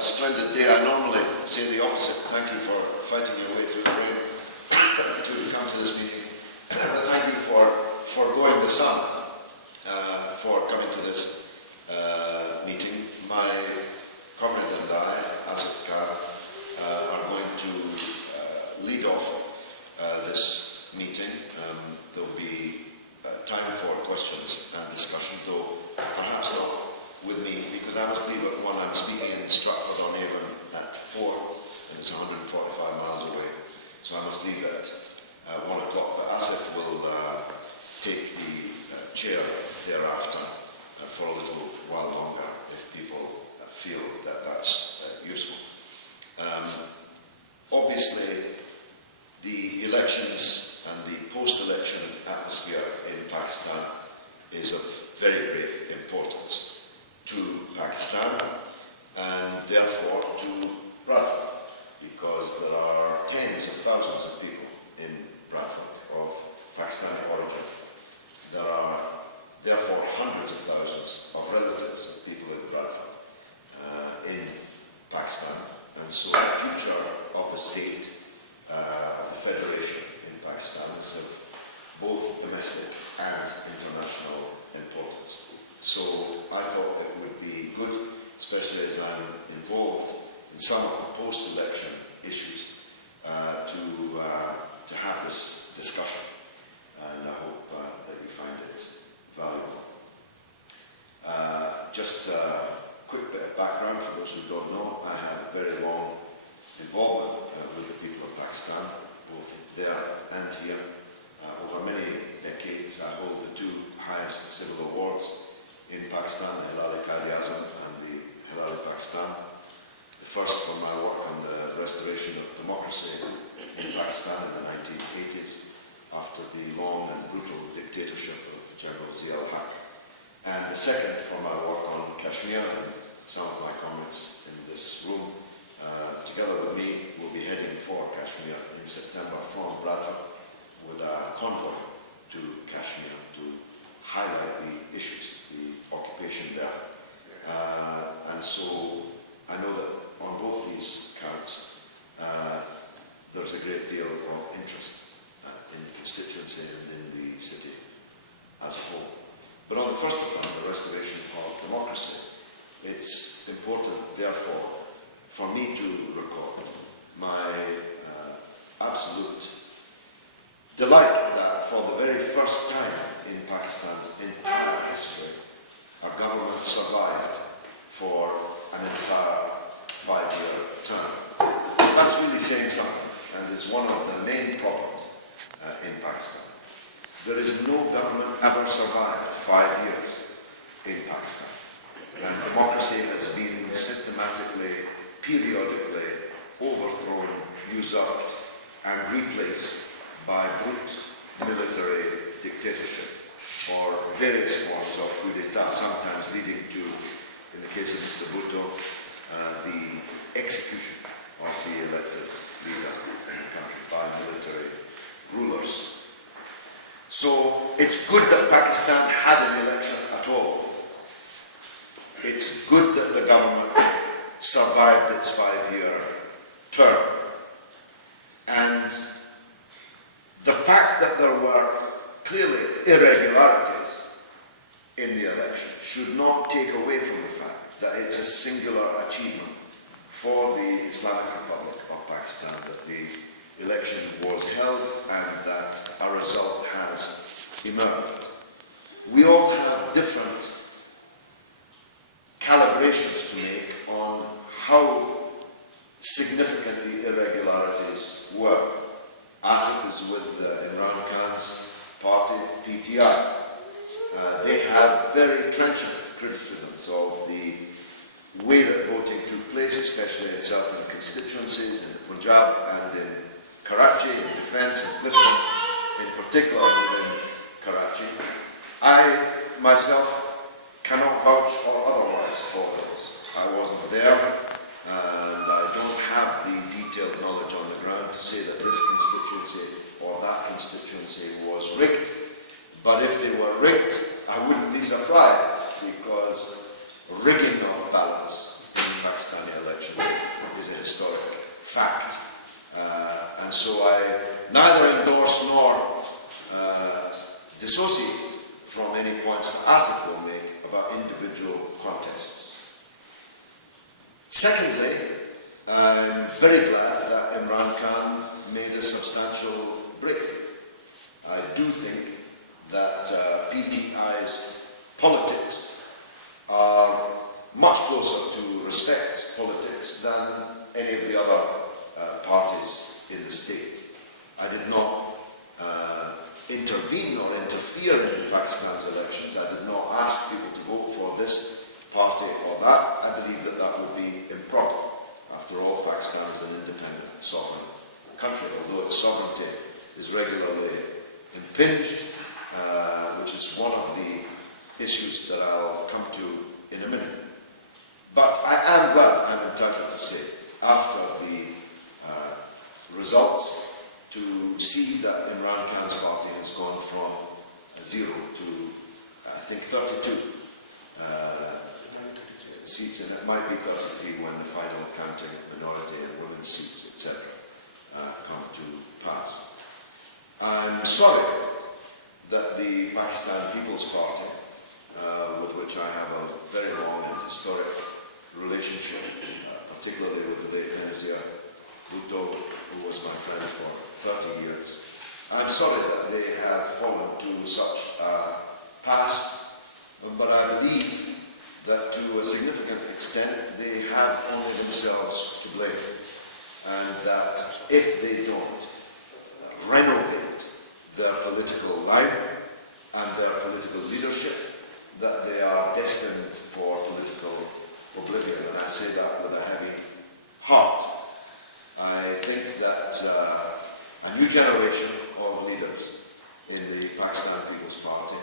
splendid day. I normally say the opposite. Thank you for fighting your way through the rain to come to this meeting. But thank you for foregoing the sun for coming to this meeting. My comrade and I, Asif Khan, are going to lead off this meeting. There will be time for questions and discussion, though perhaps not with me, because I must leave at 1. I'm speaking in Stratford-on-Avon at 4, and it's 145 miles away. So I must leave at 1 o'clock. But Asif will take the chair thereafter for a little while longer if people feel that that's useful. Obviously, the elections and the post-election atmosphere in Pakistan is of very great importance to Pakistan and therefore to Bradford, because there are tens of thousands of people in Bradford of Pakistani origin. There are therefore hundreds of thousands of relatives of people in Bradford in Pakistan, and so the future of the state, of the federation in Pakistan is of both domestic and international importance. So I thought it would be good, especially as I'm involved in some of the post-election issues, to have this discussion, and I hope that you find it valuable. Just a quick bit of background for those who don't know. I have very long involvement with the people of Pakistan, both there and here. Over many decades, I hold the 2 highest civil awards in Pakistan, the Hilal-e-Quaid-e-Azam and the Hilal-e-Pakistan. The first for my work on the restoration of democracy in Pakistan in the 1980s, after the long and brutal dictatorship of General Zia-ul-Haq. And the second for my work on Kashmir, and some of my comrades in this room, together with me, will be heading for Kashmir in September from Bradford with a convoy to Kashmir to highlight the issues, the occupation there. And so I know that on both these counts, there's a great deal of interest in the constituency and in the city as a whole. But on the first of them, the restoration of democracy, it's important, therefore, for me to record my absolute delight that for the very first time in Pakistan's entire history, our government survived for an entire 5-year term. That's really saying something, and is one of the main problems in Pakistan. There is no government ever survived 5 years in Pakistan. And democracy has been systematically, periodically overthrown, usurped, and replaced by brute military dictatorship or various forms of coup d'etat, sometimes leading to, in the case of Mr. Bhutto, the execution of the elected leader in the country by military rulers. So it's good that Pakistan had an election at all. It's good that the government survived its 5-year term. And the fact that there were clearly irregularities in the election should not take away from the fact that it's a singular achievement for the Islamic Republic of Pakistan that the election was held and that a result has emerged. We all have different calibrations to make on how significant the irregularities were. Asif is with Imran Khan's party, PTI. They have very trenchant criticisms of the way that voting took place, especially in certain constituencies, in the Punjab and in Karachi, in Defence and Clifton, in particular within Karachi. I, myself, cannot vouch or otherwise for those. I wasn't there, and I don't have the detailed knowledge on the ground to say that this constituency or that constituency was rigged. But if they were rigged, I wouldn't be surprised, because rigging of ballots in Pakistani elections dissociate from any points that Asif will make about individual contests. Secondly, I'm very glad that Imran Khan made a substantial breakthrough. I do think that PTI's politics are much closer to respect politics than any of the other parties in the state. I did not intervene or interfere in Pakistan's elections. I did not ask people to vote for this party or that. I believe that that would be improper. After all, Pakistan is an independent, sovereign country, although its sovereignty is regularly impinged, which is one of the issues that I'll come to in a minute. But I am glad, I'm entitled to say, after the results, to see that Imran Khan's party has gone from 0 to, I think, 32 seats, and it might be 33 when the final counting minority and women's seats, etc., come to pass. I'm sorry that the Pakistan People's Party, with which I have a very long and historic relationship, particularly with the late Benazir Bhutto, who was my friend for 30 years. I'm sorry that they have fallen to such a pass, but I believe that to a significant extent they have only themselves to blame, and that if they don't renovate their political line and their political leadership, that they are destined for political oblivion, and I say that with a heavy heart. I think that a new generation of leaders in the Pakistan People's Party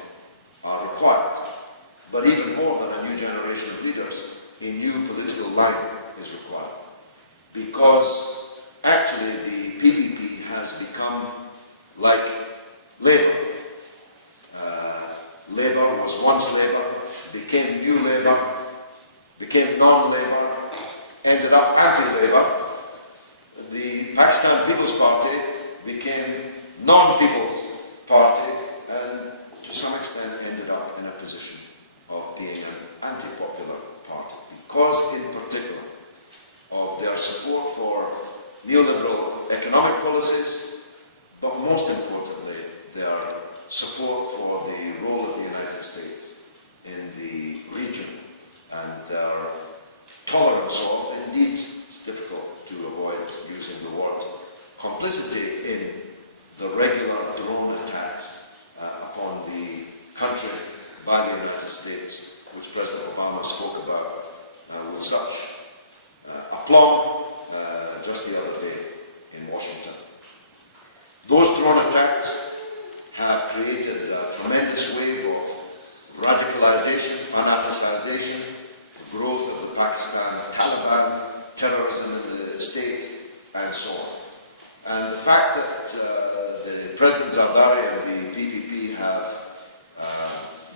are required. But even more than a new generation of leaders, a new political line is required. Because actually the PPP has become like Labour. Labour was once Labour, became New Labour, became non-Labour, ended up anti-Labour. The Pakistan People's Party became non-People's Party, and to some extent ended up in a position of being an anti-popular party, because in particular of their support for neoliberal economic policies, but most importantly their support for the role of the United States in the region and their tolerance of, indeed it's difficult to avoid using the word, complicity in the regular drone attacks upon the country by the United States, which President Obama spoke about with such aplomb just the other day in Washington. Those drone attacks have created a tremendous wave of radicalization, fanaticization, the growth of the Pakistan Taliban, terrorism in the state, and so on. And the fact that the President Zardari and the PPP have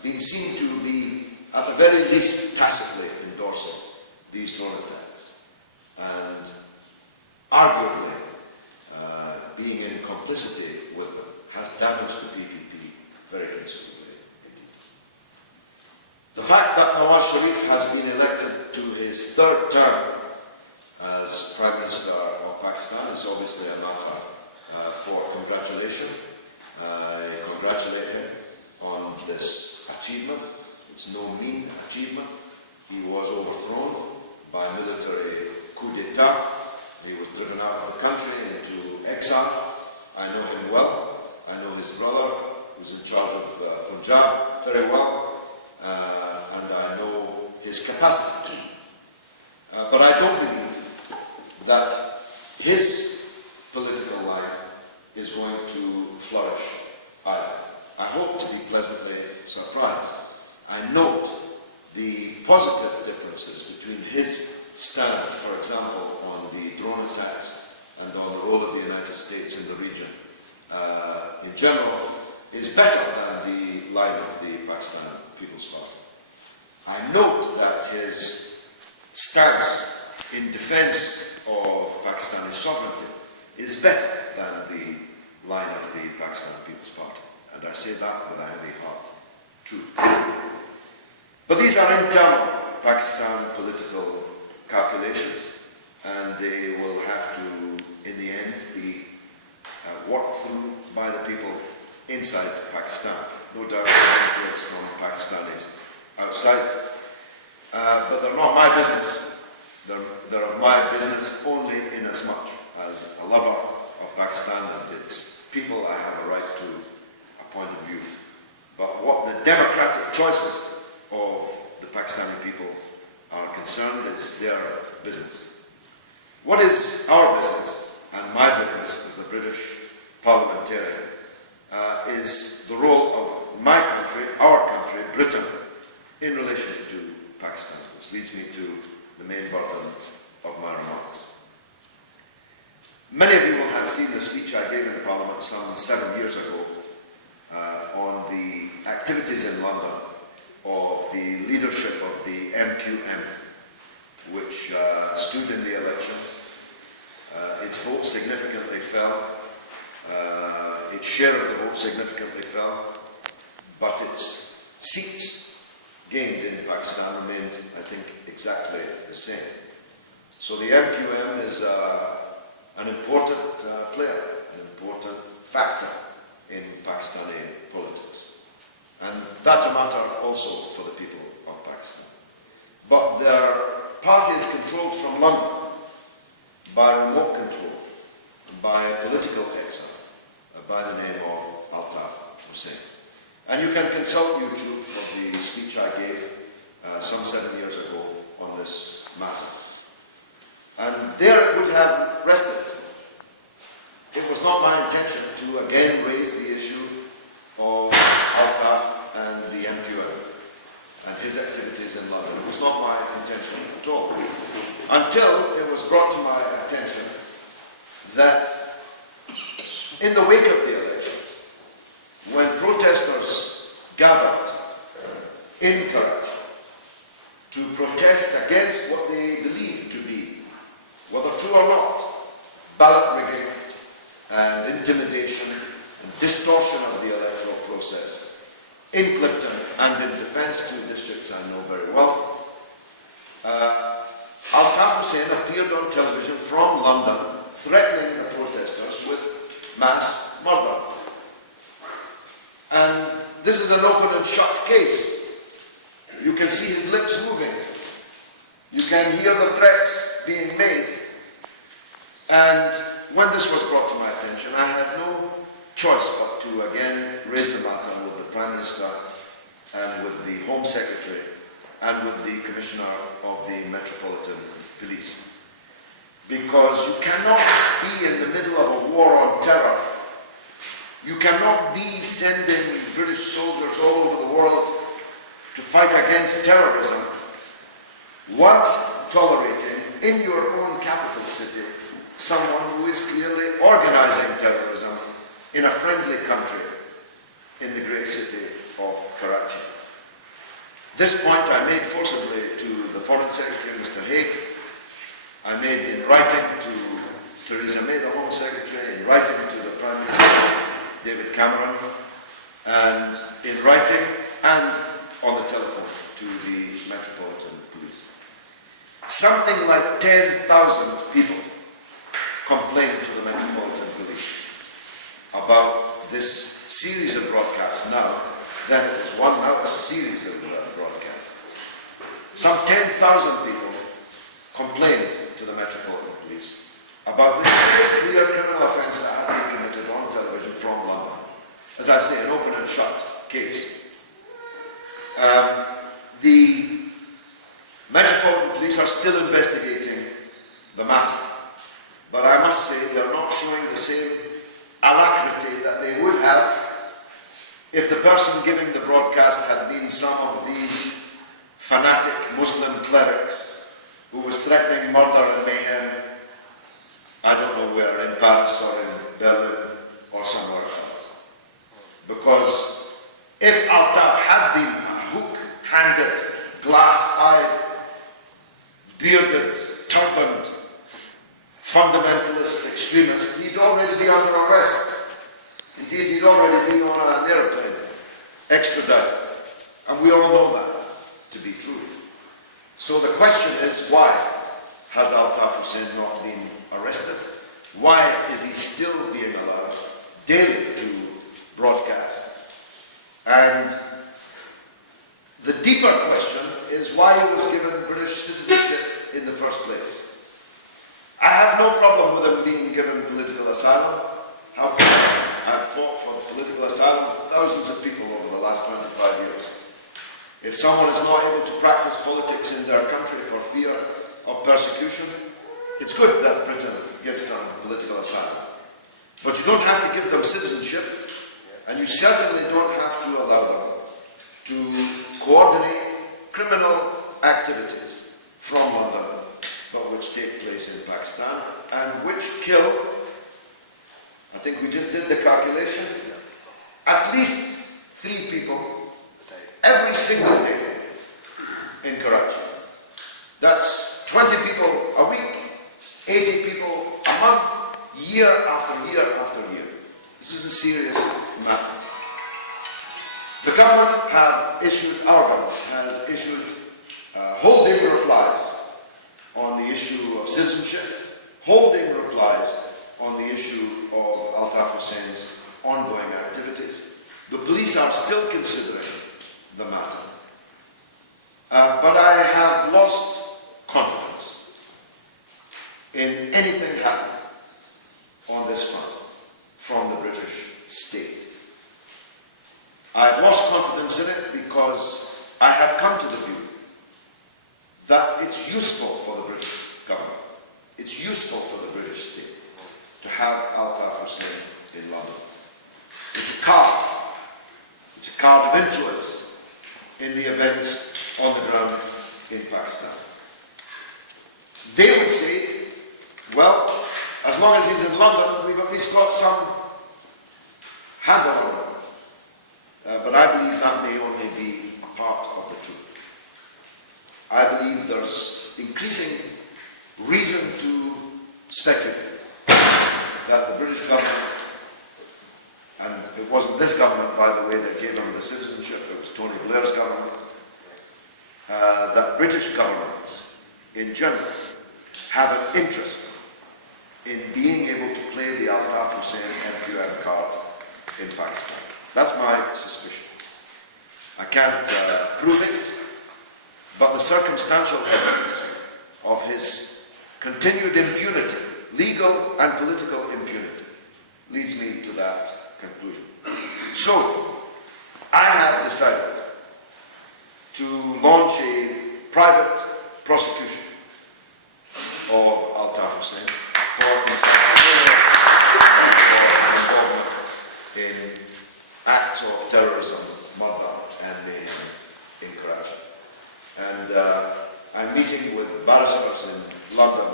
been seen to be, at the very least, tacitly endorsing these drone attacks, and arguably being in complicity with them, has damaged the PPP very considerably indeed. The fact that Nawaz Sharif has been elected to his third term as Prime Minister of Pakistan is obviously a matter for congratulation. I congratulate him on this achievement. It's no mean achievement. He was overthrown by military coup d'etat. He was driven out of the country into exile. I know him well. I know his brother, who's in charge of Punjab, very well, and I know his capacity. But I don't believe that his political life is going to flourish either. I hope to be pleasantly surprised. I note the positive differences between his stand, for example, on the drone attacks and on the role of the United States in the region. In general, is better than the line of the Pakistan People's Party. I note that his stance in defense of Pakistani sovereignty is better than the line of the Pakistan People's Party. And I say that with a heavy heart. True. But these are internal Pakistan political calculations, and they will have to, in the end, be worked through by the people inside Pakistan. No doubt there's influence from Pakistanis outside. But they're not my business. They're of my business only in as much as a lover of Pakistan and its people. I have a right to a point of view. But what the democratic choices of the Pakistani people are concerned is their business. What is our business, and my business as a British parliamentarian, is the role of my country, our country, Britain, in relation to Pakistan, which leads me to the main burden of my remarks. Many of you will have seen the speech I gave in Parliament some 7 years ago on the activities in London of the leadership of the MQM, which stood in the elections. Its vote significantly fell. Its share of the vote significantly fell, but its seats gained in Pakistan remained, I think, exactly the same. So the MQM is an important player, an important factor in Pakistani politics. And that's a matter also for the people of Pakistan. But their party is controlled from London by remote control, by political exile, by the name of Altaf Hussain. And you can consult YouTube for the speech I gave some 7 years ago on this matter. And there it would have rested. It was not my intention to again raise the issue of Altaf and the MQM and his activities in London. It was not my intention at all. Until it was brought to my attention that in the wake of the elections, when protesters gathered in Karachi to protest against what they believed to be, whether true or not, ballot rigging and intimidation and distortion of the electoral process in Clifton and in defence, two districts I know very well, Altaf Hussain appeared on television from London threatening the protesters with mass murder. And this is an open and shut case. You can see his lips moving. You can hear the threats being made. And when this was brought to my attention, I had no choice but to again raise the matter with the Prime Minister and with the Home Secretary and with the Commissioner of the Metropolitan Police. Because you cannot be in the middle of a war on terror. You cannot be sending British soldiers all over the world to fight against terrorism whilst tolerating in your own capital city someone who is clearly organising terrorism in a friendly country in the great city of Karachi. This point I made forcibly to the Foreign Secretary, Mr. Haig. I made in writing to Theresa May, the Home Secretary, in writing to the Prime Minister, David Cameron, and in writing and on the telephone to the Metropolitan Police. Something like 10,000 people complained to the Metropolitan Police about this series of broadcasts now. Then it was one, now it's a series of broadcasts. Some 10,000 people complained to the Metropolitan Police about this very clear criminal offence that had been committed on television from London. As I say, an open and shut case. The Metropolitan Police are still investigating the matter, but I must say they're not showing the same alacrity that they would have if the person giving the broadcast had been some of these fanatic Muslim clerics who was threatening murder and mayhem, I don't know where, in Paris or in Berlin or somewhere else. Because if Altaf had been a hook-handed, glass-eyed, bearded, turbaned, fundamentalist extremist, he'd already be under arrest. Indeed, he'd already been on an aeroplane, extradited. And we all know that to be true. So the question is, why has Altaf Hussein not been arrested? Why is he still being allowed daily to broadcast? And the deeper question is why he was given British citizenship in the first place. I have no problem with him being given political asylum. How can I? I've fought for political asylum for thousands of people over the last 25 years. If someone is not able to practice politics in their country for fear of persecution, it's good that Britain gives them political asylum. But you don't have to give them citizenship, and you certainly don't have to allow them to coordinate criminal activities from London, but which take place in Pakistan, and which kill, I think we just did the calculation, at least 3 people every single day in Karachi. That's 20 people a week, 80 people a month, year after year after year. This is a serious matter. The government have issued, our government has issued holding replies on the issue of citizenship, holding replies on the issue of Altaf Hussein's ongoing activities. The police are still considering the matter. But I have lost confidence in anything happening on this front from the British state. I've lost confidence in it because I have come to the view that it's useful for the British government, it's useful for the British state to have Altaf Hussein in London. It's a card of influence in the events on the ground in Pakistan. They would say, well, as long as he's in London, we've at least got some handle on him. But I believe that may only be part of the truth. I believe there's increasing reason to speculate that the British government, and it wasn't this government, by the way, that gave him the citizenship, it was Tony Blair's government, that British governments in general have an interest in being able to play the Altaf Hussein MQM card in Pakistan. That's my suspicion. I can't prove it, but the circumstantial evidence of his continued impunity, legal and political impunity, leads me to that conclusion. So, I have decided to launch a private prosecution of Altaf Hussein for involvement in acts of terrorism, murder and mayhem in Karachi. And I'm meeting with barristers in London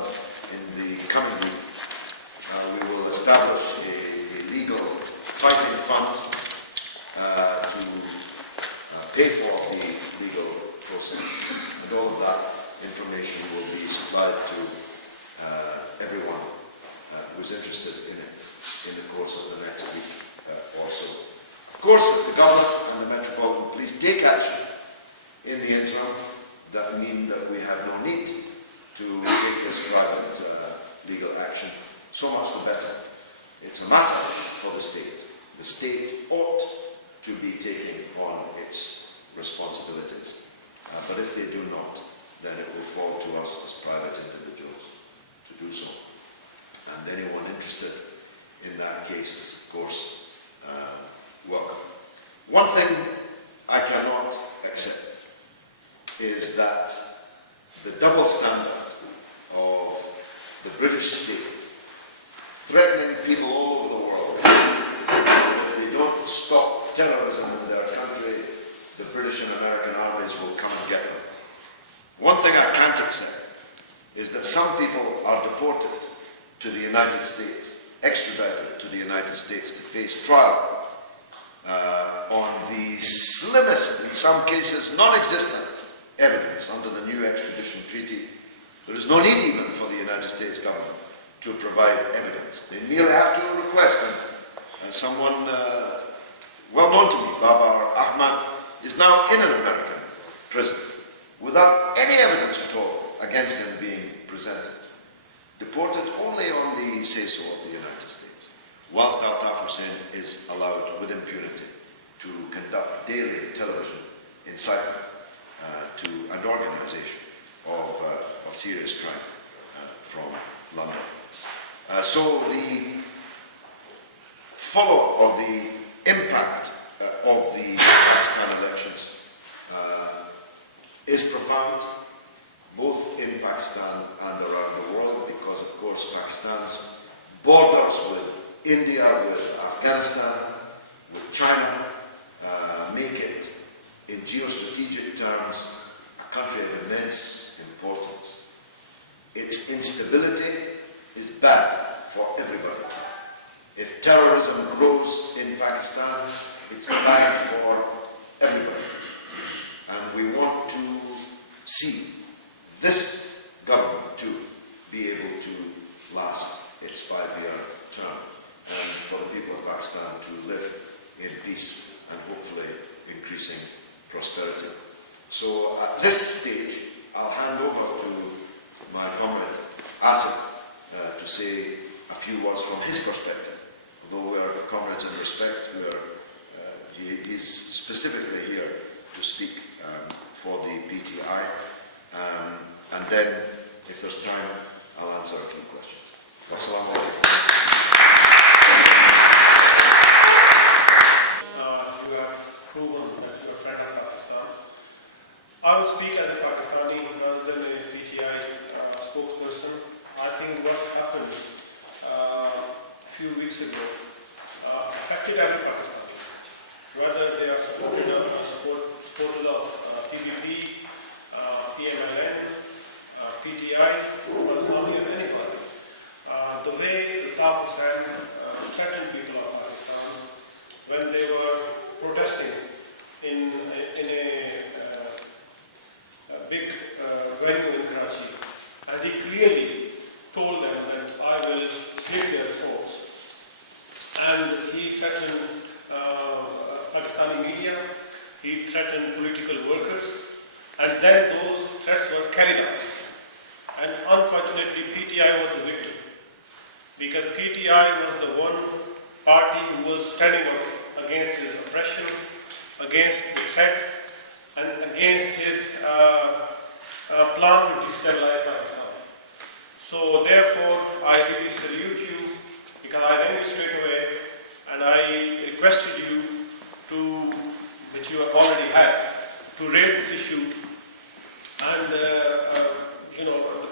in the coming week. We will establish a legal fighting fund to pay for the legal process. And all of that information will be supplied to everyone who's interested in it in the course of the next week or so. Of course, if the government and the Metropolitan Police take action in the interim, that means that we have no need to take this private legal action. So much the better. It's a matter for the state. The state ought to be taking on its responsibilities. But if they do not, then it will fall to us as private individuals to do so. And anyone interested in that case is, of course, welcome. One thing I cannot accept is that the double standard of the British state threatening people all over the world. If they don't stop terrorism in their country, the British and American armies will come and get them. One thing I can't accept is that some people are deported to the United States, extradited to the United States to face trial on the slimmest, in some cases non-existent, evidence under the new extradition treaty. There is no need even for the United States government to provide evidence. They merely have to request someone well known to me, Babar Ahmad, is now in an American prison without any evidence at all against him being presented. Deported only on the say-so of the United States, whilst Altaf Hussein is allowed with impunity to conduct daily television incitement to an organization of serious crime from London. So the follow-up of the impact of the Pakistan elections is profound, both in Pakistan and around the world, because of course Pakistan's borders with India, with Afghanistan, with China, make it, in geostrategic terms, a country of immense importance. Its instability is bad for everybody. If terrorism grows in Pakistan, it's bad for everybody. And we want to see this government to be able to last its 5-year term, and for the people of Pakistan to live in peace and hopefully increasing prosperity. So at this stage, I'll hand over to my comrade Asim to say a few words from his perspective. Although we are comrades in respect, he is specifically here to speak for the PTI. And then, if there's time, I'll answer a few questions. Wassalamu alaikum. You have proven that you're a friend of Pakistan. I will speak as a Pakistani rather than a PTI spokesperson. I think what happened a few weeks ago affected every Pakistani, whether they are supporters of PPP, PMLN, PTI, or Islamic or anybody. The way the Altaf Hussein threatened people of Pakistan when they were protesting in a big venue in Karachi, and he clearly told them that I will save their resource. And he threatened Pakistani media, he threatened political workers, and then those threats were carried out. And unfortunately, PTI was the victim, because PTI was the one party who was standing up against his oppression, against the threats, and against his plan to destabilize Pakistan. So therefore, I really salute you, because I rang you straight away, and I requested you to, which you already had, to raise this issue, and the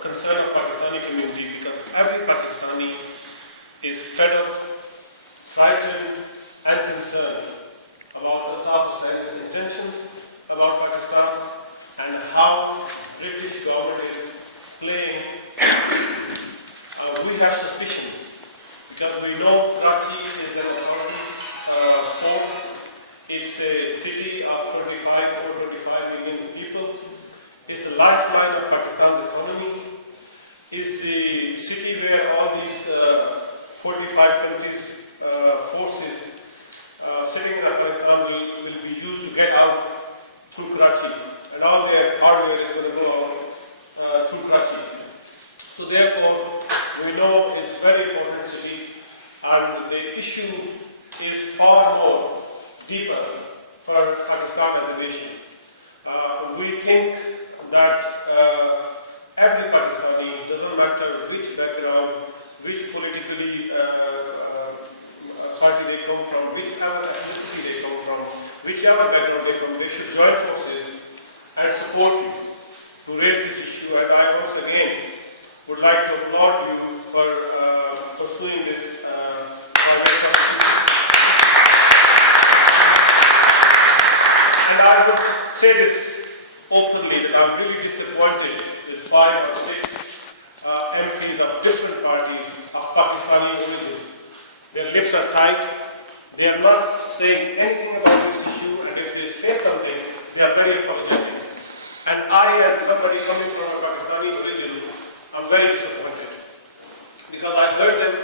concern of Pakistani community, because every Pakistani is fed up, frightened, and concerned about the Altaf Hussein's intentions about Pakistan and how British government is playing. We have suspicion, because we know Karachi is an authority port. It's a city of 25 million people. It's the lifeline of Pakistan's economy. It's the city where all these 45 countries' forces sitting in Afghanistan will be used to get out through Karachi, and all their hardware is going to go out through Karachi. So therefore, we know it's a very important city, and the issue is far more deeper for Pakistan as a nation. We think that every Pakistani, doesn't matter which background, which politically party they come from, whichever ethnicity they come from, whichever background they come, they should join forces and support you to raise this issue. And I once again would like to applaud you for pursuing this project of peace. And I would say this openly, that I'm really disappointed with 5 or 6 MPs of different parties of Pakistani origin. Their lips are tight, they are not saying anything about this issue, and if they say something, they are very apologetic. And I, as somebody coming from a Pakistani origin, I'm very disappointed, because I heard them,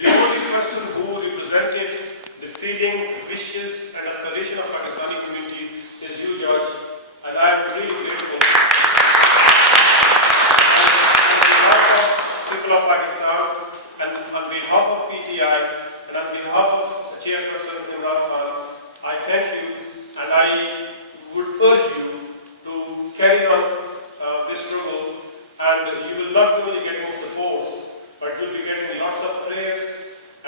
the only person who represented And you will not only getting support, but you'll be getting lots of prayers,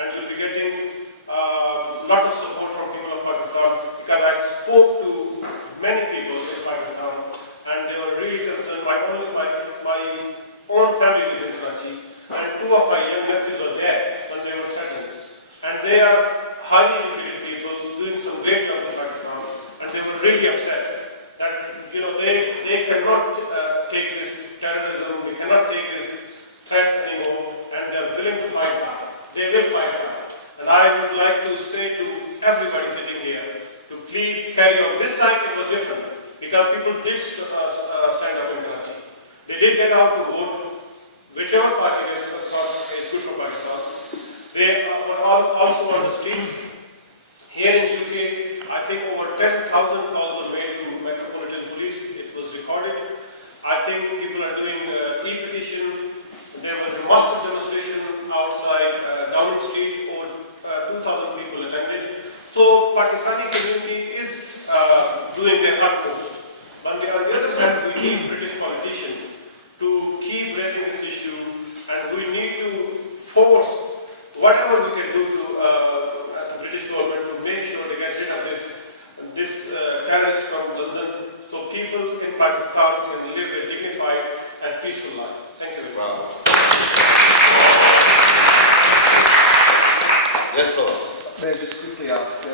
and you'll be getting lot of support from people of Pakistan, because I spoke to many people in Pakistan, and they were really concerned. My own family is in Karachi, and two of my young nephews were there when they were threatened. And they are highly educated people doing some great job in Pakistan, and they were really upset that they cannot take this terrorism, they cannot take this threats anymore, and they are willing to fight back. They will fight back. And I would like to say to everybody sitting here to please carry on. This time it was different because people did stand up in Karachi. They did get out to vote, whichever party is good for Pakistan. They were also on the streets. Here in UK, I think over 10,000 calls were made to Metropolitan Police. It was recorded. I think people are doing e-petition. There was a massive demonstration outside Downing Street. Over 2,000 people attended. So Pakistani community is doing their utmost. But on the other hand, we need British politicians to keep raising this issue, and we need to force whatever we can do to the British government to make sure they get rid of this terrorist from London, so people in Pakistan can live a dignified and peaceful life. Thank you very much. Yes, Paul. May I just quickly ask,